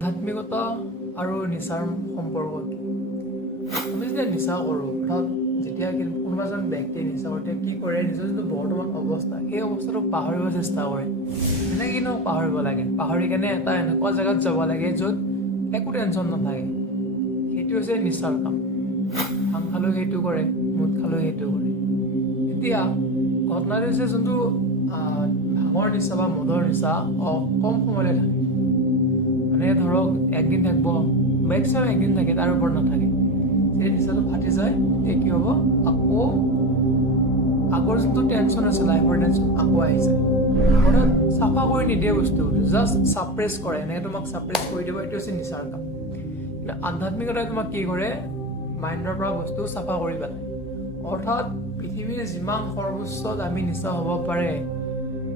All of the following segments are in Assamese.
আধ্যাত্মিকতা আৰু নিচাৰ সম্পৰ্ক কি? আমি যেতিয়া নিচা কৰোঁ, অৰ্থাৎ যেতিয়া কোনোবা এজন ব্যক্তিয়ে নিচা কৰে, তেতিয়া কি কৰে, নিজৰ যিটো বৰ্তমান অৱস্থা, সেই অৱস্থাটোক পাহৰিব চেষ্টা কৰে। এনেকৈ কিন্তু পাহৰিব লাগে, পাহৰি কেনে এটা এনেকুৱা জেগাত যাব লাগে য'ত একো টেনশ্যন নাথাকে। সেইটো হৈছে নিচাৰ কাম। ভাং খালেও সেইটো কৰে, মদ খালেও সেইটো কৰে। এতিয়া ঘটনাটো হৈছে যোনটো ভাঙৰ নিচা বা মদৰ নিচা কম সময়লৈ থাকে। মানে ধৰক একদিন থাকিব, মেক্সিমাম একদিন থাকে, তাৰ ওপৰত নাথাকে। যেতিয়া নিচাটো ফাটি যায়, তেতিয়া কি হ'ব, আকৌ আগৰ যোনটো টেনশ্যন আছে, লাইফৰ টেনশ্যন আকৌ আহি যায়। অৰ্থাৎ চাফা কৰি নিদিয়ে বস্তুবোৰ, জাষ্ট ছাপ্ৰেছ কৰে। এনেকৈ তোমাক ছাপ্ৰেছ কৰি দিব, এইটো হৈছে নিচাৰ কাম। কিন্তু আধ্যাত্মিকতাই তোমাক কি কৰে, মাইণ্ডৰ পৰা বস্তু চাফা কৰি পেলায়। অৰ্থাৎ পৃথিৱীৰ যিমান সৰ্বোচ্চ দামী নিচা হ'ব পাৰে,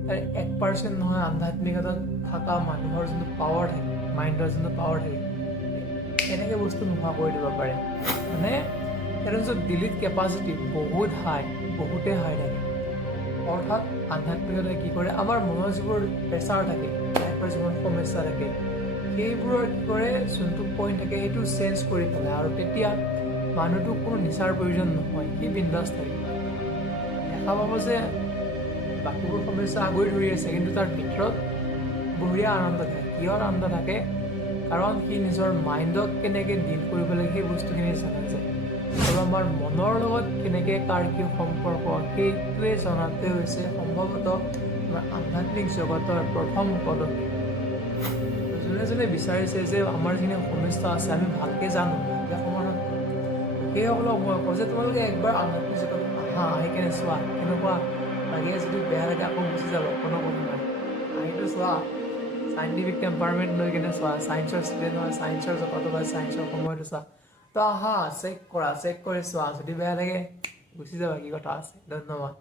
তাৰ 1% নহয় আধ্যাত্মিকতাত থকা মানুহৰ যোনটো পাৱাৰ থাকে, মাইণ্ডৰ যোনটো পাৱাৰ থাকে, এনেকৈ বস্তু নোহোৱা কৰি দিব পাৰে। মানে সেইটো যোনটো ডিলিট কেপাচিটি বহুত হাই, বহুতেই হাই থাকে। অৰ্থাৎ আধ্যাত্মিকতাই কি কৰে, আমাৰ মনৰ যিবোৰ প্ৰেছাৰ থাকে, লাইফৰ যিবোৰ সমস্যা থাকে, সেইবোৰৰ কি কৰে, যোনটো পইণ্ট থাকে সেইটো চেঞ্জ কৰি পেলায়। আৰু তেতিয়া মানুহটোক কোনো নিচাৰ প্ৰয়োজন নহয়, সি বিন্দাছ থাকে। দেখা পাব যে বাকীবোৰ সমস্যা আগুৰি ধৰি আছে, কিন্তু তাৰ ভিতৰত বঢ়িয়া আনন্দ থাকে। কিহৰ আনন্দ থাকে? কাৰণ সি নিজৰ মাইণ্ডক কেনেকৈ ডিল কৰিব লাগে সেই বস্তুখিনি জনা যায়। আৰু আমাৰ মনৰ লগত কেনেকৈ কাৰ কি সম্পৰ্ক, সেইটোৱে জনাটোৱে হৈছে সম্ভৱতঃ আমাৰ আধ্যাত্মিক জগতৰ প্ৰথম পদক্ষেপ। যোনে যোনে বিচাৰিছে যে আমাৰ যিখিনি সমস্যা আছে আমি ভালকৈ জানো, ভালকৈ সমাধান কৰোঁ, সেইসকলক মই কওঁ যে তোমালোকে একবাৰ আধ্যাত্মিক জগতত আহা, আহি কেনে চোৱা কেনেকুৱা লাগে। যদি বেয়া লাগে আকৌ গুচি যাব, কোনো কথা নাই। আহিটো চোৱা, চাইণ্টিফিক টেম্পাৰমেণ্ট লৈ কেনে চোৱা, ছায়েন্সৰ ষ্টুডেণ্ট হয়, ছায়েন্সৰ জগত বা ছায়েন্সৰ সময়টো চোৱা। তো আহা, চেক কৰা, চেক কৰি চোৱা, যদি বেয়া লাগে গুচি যাবা, কি কথা আছে। ধন্যবাদ।